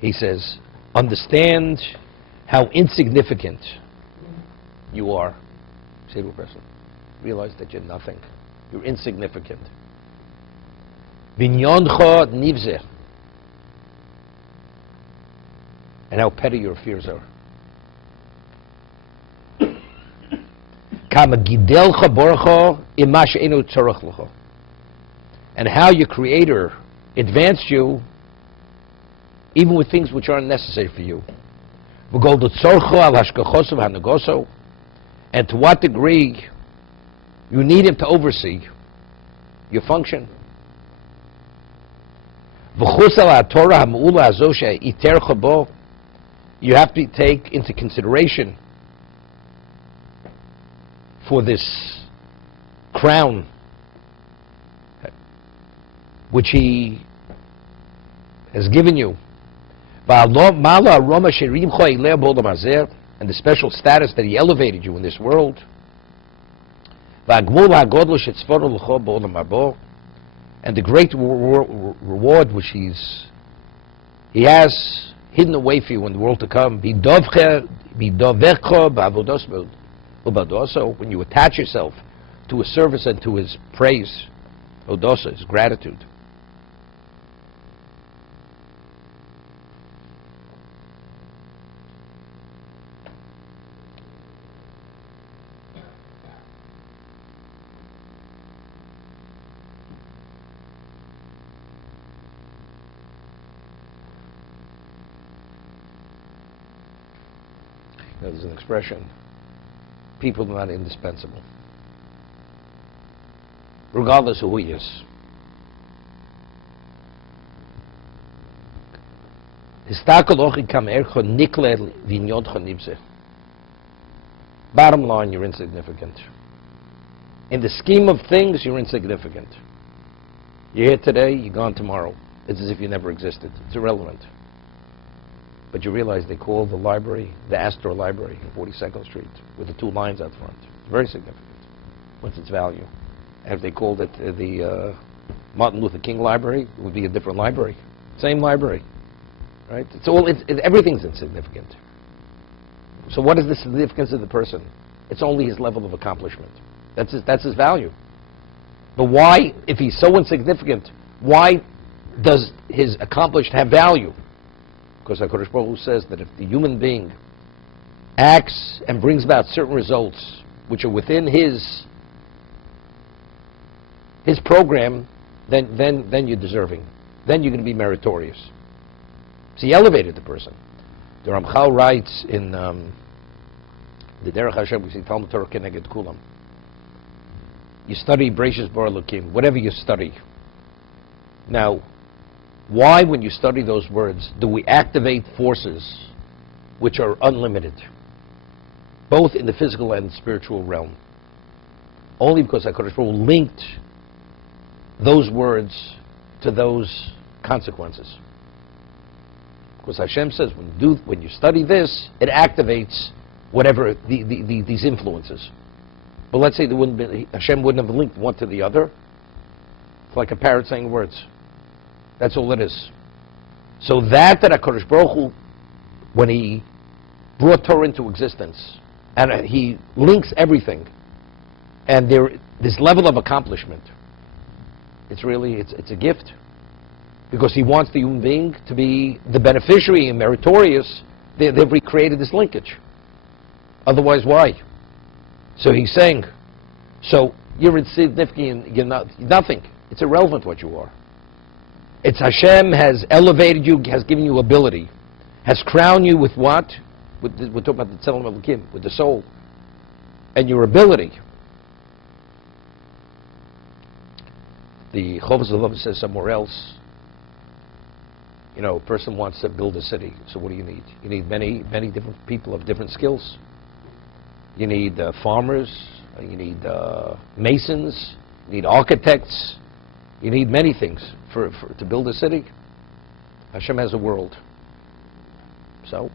He says, understand how insignificant you are. Say to a person, realize that you're nothing. You're insignificant. Vinyoncha nivzeh. And how petty your fears are. Kama gidelcha borcha ima she'enu tzarech lecha. And how your Creator advanced you even with things which aren't necessary for you. V'gol d'tzorcha al hashgachoso v'hanagoso. And to what degree you need Him to oversee your function. V'chus al ha'torah ha'me'ula hazo she'itercha bo. You have to take into consideration for this crown which He has given you, and the special status that He elevated you in this world, and the great reward which He has hidden away for you in the world to come. Also, when you attach yourself to His service and to His praise, odosa, His gratitude. There's an expression, people are not indispensable, regardless of who he is. Bottom line, you're insignificant. In the scheme of things, you're insignificant. You're here today, you're gone tomorrow. It's as if you never existed. It's irrelevant. But you realize they call the library the Astor Library in 42nd Street with the two lines out front. It's very significant. What's its value? And if they called it the Martin Luther King Library, it would be a different library. Same library, right? Everything's insignificant. So what is the significance of the person? It's only his level of accomplishment. That's his value. But why, if he's so insignificant, why does his accomplished have value? Because HaKadosh Baruch Hu says that if the human being acts and brings about certain results which are within his program, then you're deserving. Then you're going to be meritorious. So he elevated the person. The Ramchal writes in the Derech Hashem, we see Talmud Torah Keneged Kulam. You study Breishis Bar Elokim, whatever you study. Now, why, when you study those words, do we activate forces which are unlimited, both in the physical and spiritual realm? Only because HaKadosh Baruch Hu linked those words to those consequences. Because Hashem says, when you study this, it activates whatever these influences. But let's say Hashem wouldn't have linked one to the other. It's like a parrot saying words. That's all it is. So that HaKadosh Baruch Hu, when He brought Torah into existence, and He links everything, and this level of accomplishment, it's a gift. Because He wants the human being to be the beneficiary and meritorious. They've recreated this linkage. Otherwise, why? So He's saying, so you're insignificant, you're nothing. It's irrelevant what you are. It's Hashem has elevated you, has given you ability, has crowned you with what? We're talking about the Tzelem Elokim, with the soul, and your ability. The Chovos HaLevavos says somewhere else, a person wants to build a city, so what do you need? You need many different people of different skills. You need farmers, you need masons, you need architects, you need many things to build a city. Hashem has a world. So,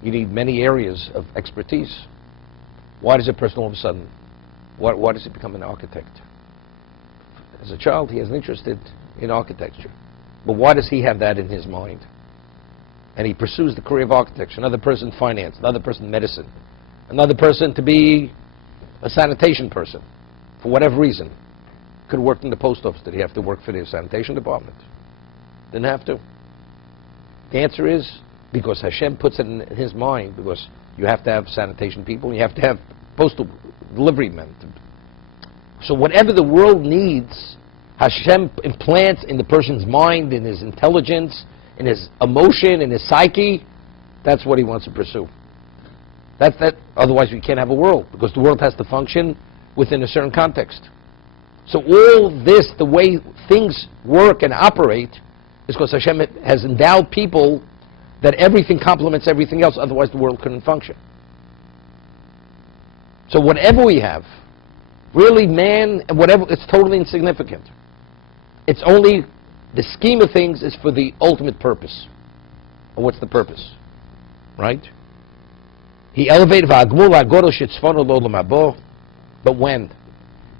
you need many areas of expertise. Why does a person all of a sudden, why does he become an architect? As a child, he has an interest in architecture. But why does he have that in his mind? And he pursues the career of architecture. Another person, finance. Another person, medicine. Another person to be a sanitation person, for whatever reason. Could have worked in the post office. Did he have to work for the sanitation department? Didn't have to. The answer is because Hashem puts it in his mind, because you have to have sanitation people, and you have to have postal delivery men. So whatever the world needs, Hashem implants in the person's mind, in his intelligence, in his emotion, in his psyche. That's what he wants to pursue. Otherwise we can't have a world, because the world has to function within a certain context. So all this, the way things work and operate, is because Hashem has endowed people that everything complements everything else, otherwise the world couldn't function. So whatever we have, really man, whatever, it's totally insignificant. It's only, the scheme of things is for the ultimate purpose. And what's the purpose? Right? He elevated v'agmul ha'godol shetzfonu lo l'mabo, but when?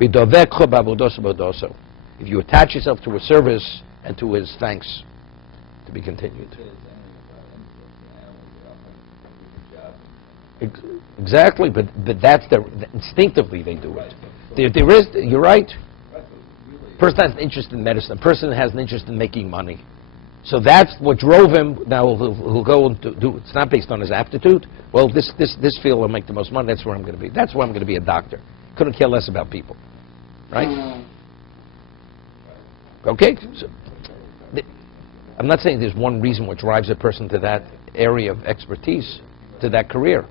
V'dovekcho b'avodoso b'avodoso. If you attach yourself to his service and to his thanks, to be continued. Exactly, but that's instinctively they do it. There is, you're right. A person has an interest in medicine. A person has an interest in making money. So that's what drove him. Now he'll go and do. It's not based on his aptitude. Well, this field will make the most money. That's where I'm going to be. That's where I'm going to be a doctor. Couldn't care less about people, right? Okay. So, I'm not saying there's one reason what drives a person to that area of expertise, to that career.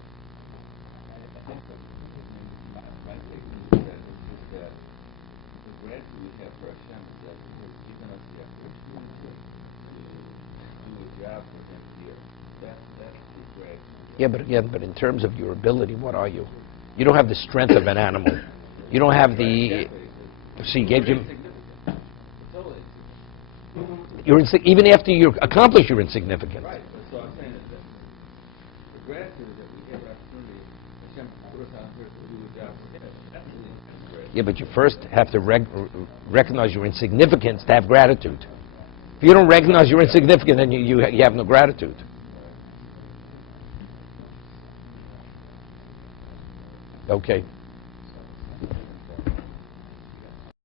Yeah, but in terms of your ability, what are you? You don't have the strength of an animal. You don't have the. See, gave you. Even after you accomplish, you're insignificant. Right. So I'm saying that the gratitude that we have opportunity, Hashem put us on here to do a job for Him. That's really great. Yeah, but you first have to recognize your insignificance to have gratitude. If you don't recognize you're insignificant, then you have no gratitude. Okay.